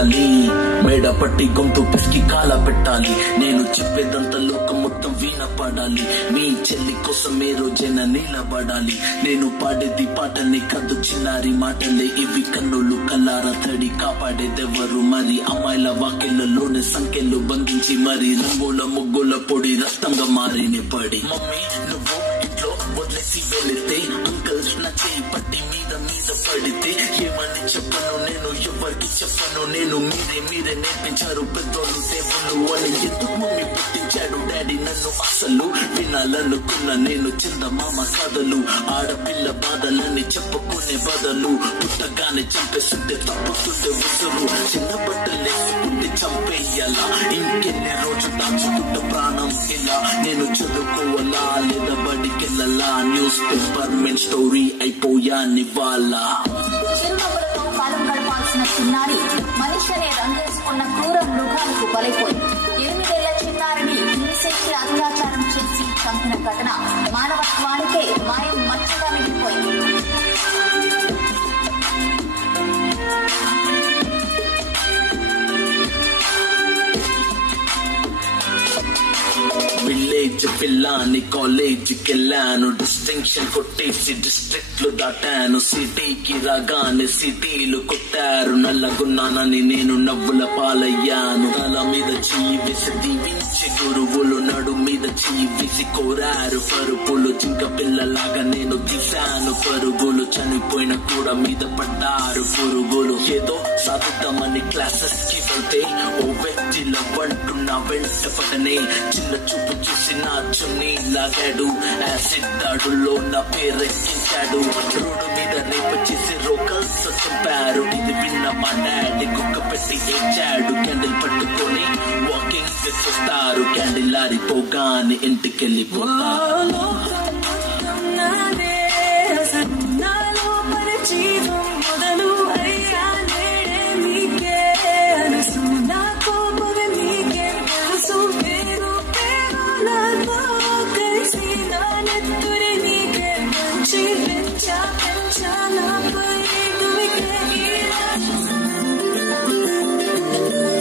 చేయాలి, మేడ పట్టి గొంతు పిసికి కాల పెట్టాలి. నేను చెప్పేదంతా లోకం మొత్తం వీణ పడాలి, మీ చెల్లి కోసం ఏ రోజైనా నిలబడాలి. నేను పాడేది పాటలే కాదు చిన్నారి మాటలే, ఇవి కన్నులు కల్లారా తడి కాపాడేదెవరు మరి. అమ్మాయిల వాకిళ్లలోనే సంఖ్యలు బంధించి మరి రంగుల ముగ్గుల పొడి రక్తంగా మారిన పడి. మమ్మీ నువ్వు ఇంట్లో వదిలేసి వెళితే, అంకల్ నా చేయి పట్టి మీద మీద పడితే ఏమని చెప్పను నేను, ఎవరికి చెప్పను నేను. మీరే నేర్పించారు పెద్దోళ్ళు దేవుళ్ళు అని. ఎందుకు మమ్మీ పుట్టించాడు డాడీ నన్ను, అసలు వినాలనుకున్న నేను చందమామ కథలు. ఆడపిల్ల బాధలని చెప్పుకునే బదులు పుట్టగానే చంపేస్తుంటే తప్పుతుంటే ఉసురు. చిన్న బట్టలేసుకుంటే చంపేయాలా, ఇంకెన్ని రోజు దాచుకుంట ప్రాణం ఇలా. నేను చదువుకోవాలా లేదా బడికెళ్ళాలా, న్యూస్ పేపర్ మెయిన్ స్టోరీ అయిపోయానివ్వాలా. చిరునవ్వులతో కాలం గడపాల్సిన చిన్నారి మనిషి అనే రంగేసుకున్న క్రూర మృగాలకు బలైపోయింది. 8 ఏళ్ల చిన్నారిని హింసించి అత్యాచారం చేసి చంపిన ఘటన మానవత్వానికే మాయం మచ్చగా మిగిలిపోయింది. విలేజ్ పిల్లాని కాలేజీకి వెళ్ళాను, డిస్టింక్షన్ కొట్టేసి డిస్ట్రిక్ట్ లో దాటాను. సిటీకి రాగానే సిటీలు కొట్టారు, నల్లగున్నానని నేను నవ్వుల పాలయ్యాను. తల మీద చెయ్యి వేసి దీవించి గురువులు నడు మీద చెయ్యి వేసి కోరారు పరుపులు. జింక పిల్లలాగా నేను తీశాను పరుగులు, చనిపోయిన కూడా మీద పడ్డారు పురుగులు. ఏదో సాధిద్దామని క్లాసెస్ కి వెళ్తే ఓ వ్యక్తి లవ్వంటున్నా వెంట పడనే చిన్న చూపు చూసి నా చున్నీ లాగాడు. యాసిడ్ దాడుల్లో నా పేరెక్కించాడు, రోడ్డు మీద రేపు చేసి రోకల్స్ చంపారు. ఇది విన్న మా డాడీ కుక్క పెట్టి ఏడ్చాడు. క్యాండిల్ పట్టుకొని వాకింగ్ చేస్తారు, క్యాండిల్ ఆరిపోగానే ఇంటికెళ్ళిపోతారు.